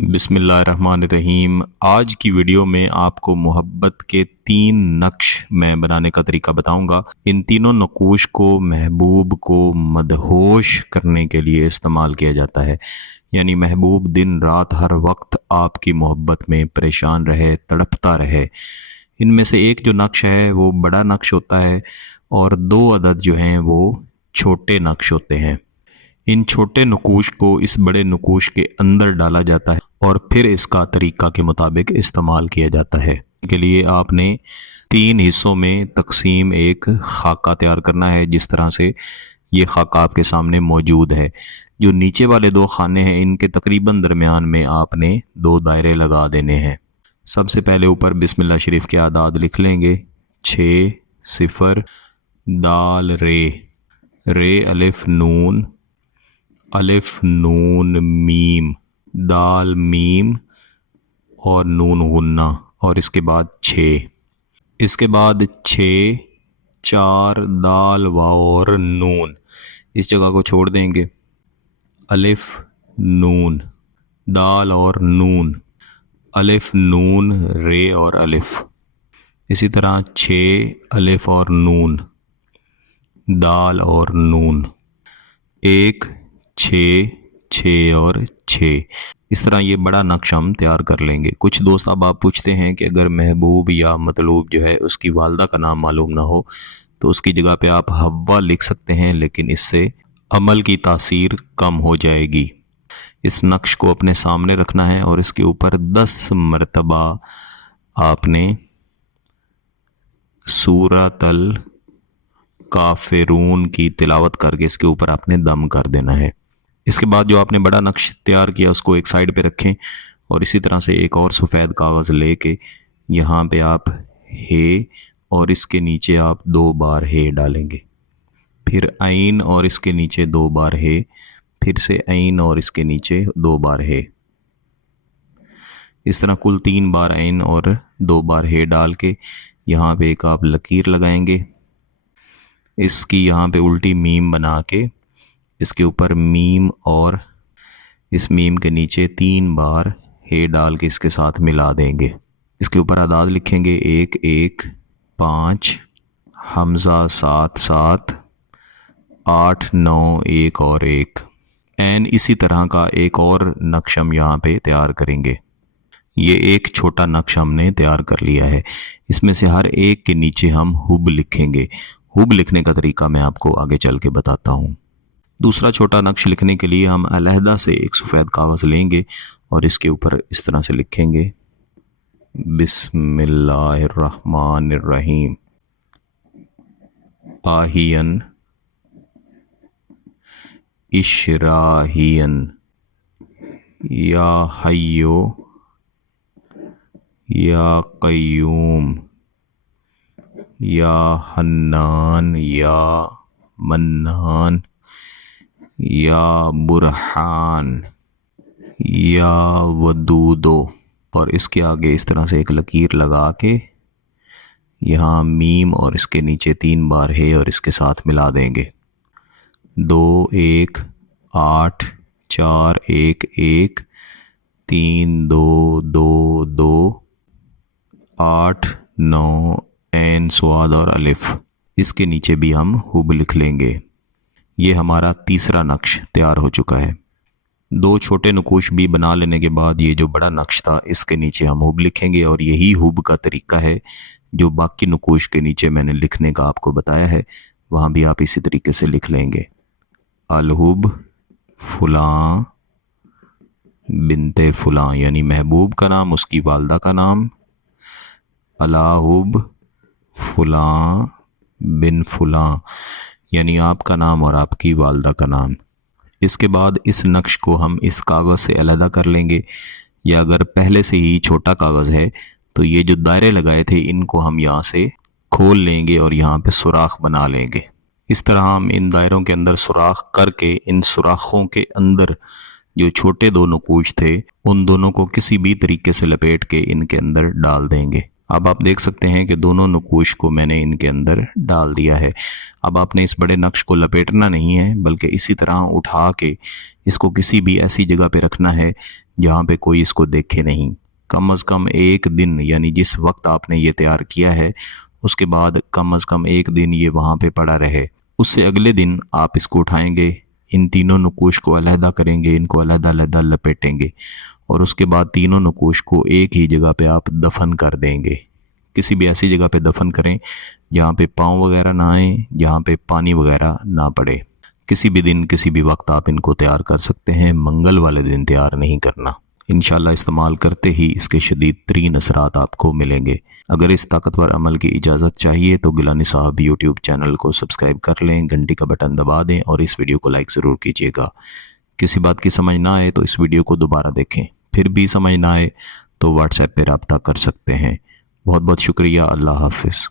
बिस्मिल्लाहिर्रहमानिर्रहीम। आज की वीडियो में आपको मोहब्बत के 3 नक्श मैं बनाने का तरीका बताऊंगा। इन तीनों नकूश को महबूब को मदहोश करने के लिए इस्तेमाल किया जाता है। यानी महबूब दिन रात हर वक्त आपकी मोहब्बत में परेशान रहे, तड़पता रहे। इनमें से एक जो नक्श है वो बड़ा नक्श होता है और 2 अदद जो हैं वो छोटे नक्श होते हैं। इन छोटे नकूश को इस बड़े नकूश के अंदर डाला जाता है और फिर इसका तरीका के मुताबिक इस्तेमाल किया जाता है। के लिए आपने 3 हिस्सों में तकसीम एक खाका तैयार करना है। जिस तरह से ये खाका आपके सामने मौजूद है। जो नीचे वाले 2 खाने हैं इनके तकरीबन दरमियान में आपने 2 दायरे लगा देने हैं। सबसे पहले ऊपर बिस्मिल्लाह शरीफ के आदाद लिख लेंगे। 6 0 दाल रे, रे अलिफ नून, अलिफ नून मीम, दाल मीम और नून गुन्ना, और इसके बाद 6। इसके बाद 6 4 दाल वाव और नून, इस जगह को छोड़ देंगे। अलिफ नून, दाल और नून, अलिफ नून रे और अलिफ। इसी तरह 6 अलिफ और नून, दाल और नून, 1 6 6 और 6। इस तरह ये बड़ा नक्शा हम तैयार कर लेंगे। कुछ दोस्त अब आप पूछते हैं कि अगर महबूब या मतलूब जो है उसकी वालदा का नाम मालूम ना हो तो उसकी जगह पे आप हव्वा लिख सकते हैं, लेकिन इससे अमल की तासीर कम हो जाएगी। इस नक्श को अपने सामने रखना है और इसके ऊपर 10 मरतबा आपने सूरतल काफिरून की तिलावत करके इसके ऊपर आपने दम कर देना है। इसके बाद जो आपने बड़ा नक्श तैयार किया उसको एक साइड पे रखें और इसी तरह से एक और सफ़ेद कागज़ लेके यहाँ पे आप हे और इसके नीचे आप 2 बार हे डालेंगे, फिर आइन और इसके नीचे 2 बार हे, फिर से आइन और इसके नीचे 2 बार हे। इस तरह कुल 3 बार आइन और 2 बार हे डाल के यहाँ पे एक आप लकीर लगाएंगे। इसकी यहाँ पे उल्टी मीम बना के इसके ऊपर मीम और इस मीम के नीचे 3 बार हे डाल के इसके साथ मिला देंगे। इसके ऊपर आदाद लिखेंगे 1 1 5 हमज़ा 7 7 8 9 1 और 1। एन इसी तरह का एक और नक्श हम यहाँ पे तैयार करेंगे। ये एक छोटा नक्श हमने तैयार कर लिया है। इसमें से हर एक के नीचे हम हुब लिखेंगे। हुब लिखने का तरीका मैं आपको आगे चल के बताता हूँ। दूसरा छोटा नक्श लिखने के लिए हम अलहदा से एक सफ़ेद कागज़ लेंगे और इसके ऊपर इस तरह से लिखेंगे बिस्मिल्लाहिर्रहमानिर्रहीम, आहियन इशराहियन, या हय्यो या क़य्यूम, या हन्नान या मन्नान, या बुरहान, या वदूदो। और इसके आगे इस तरह से एक लकीर लगा के यहाँ मीम और इसके नीचे 3 बार है और इसके साथ मिला देंगे। 2 1 8 4 1 1 3 2 2 2 8 9 ऐन स्वाद और अलिफ। इसके नीचे भी हम हुब लिख लेंगे। ये हमारा तीसरा नक्श तैयार हो चुका है। 2 छोटे नकूश भी बना लेने के बाद ये जो बड़ा नक्श था इसके नीचे हम हुब लिखेंगे और यही हुब का तरीका है जो बाकी नकूश के नीचे मैंने लिखने का आपको बताया है। वहाँ भी आप इसी तरीके से लिख लेंगे। अलहुब फुलां बिनते फुलां, यानी महबूब का नाम, उसकी वालदा का नाम। अलाहुब फुलां बिन फुलां, यानी आपका नाम और आपकी वालदा का नाम। इसके बाद इस नक्श को हम इस कागज़ से अलहदा कर लेंगे, या अगर पहले से ही छोटा कागज़ है तो ये जो दायरे लगाए थे इनको हम यहाँ से खोल लेंगे और यहाँ पे सुराख बना लेंगे। इस तरह हम इन दायरों के अंदर सुराख करके इन सुराखों के अंदर जो छोटे 2 नकूश थे उन दोनों को किसी भी तरीके से लपेट के इनके अंदर डाल देंगे। अब आप देख सकते हैं कि दोनों नकूश को मैंने इनके अंदर डाल दिया है। अब आपने इस बड़े नक्श को लपेटना नहीं है, बल्कि इसी तरह उठा के इसको किसी भी ऐसी जगह पे रखना है जहाँ पे कोई इसको देखे नहीं। कम अज़ कम एक दिन, यानी जिस वक्त आपने ये तैयार किया है उसके बाद कम अज़ कम एक दिन ये वहाँ पे पड़ा रहे। उससे अगले दिन आप इसको उठाएंगे, इन तीनों नकूश को अलहदा करेंगे, इनको अलहदा अलहदा लपेटेंगे और उसके बाद तीनों नकूश को एक ही जगह पे आप दफन कर देंगे। किसी भी ऐसी जगह पे दफन करें जहाँ पे पाँव वगैरह ना आए, जहाँ पे पानी वगैरह ना पड़े। किसी भी दिन किसी भी वक्त आप इनको तैयार कर सकते हैं, मंगल वाले दिन तैयार नहीं करना। इंशाल्लाह इस्तेमाल करते ही इसके शदीद तरीन असरात आपको मिलेंगे। अगर इस ताकतवर अमल की इजाज़त चाहिए तो गिलानी साहब यूट्यूब चैनल को सब्सक्राइब कर लें, घंटी का बटन दबा दें और इस वीडियो को लाइक ज़रूर कीजिएगा। किसी बात की समझ ना आए तो इस वीडियो को दोबारा देखें, फिर भी समझ ना आए तो व्हाट्सएप पे रब्ता कर सकते हैं। बहुत बहुत शुक्रिया। अल्लाह हाफ़िज़।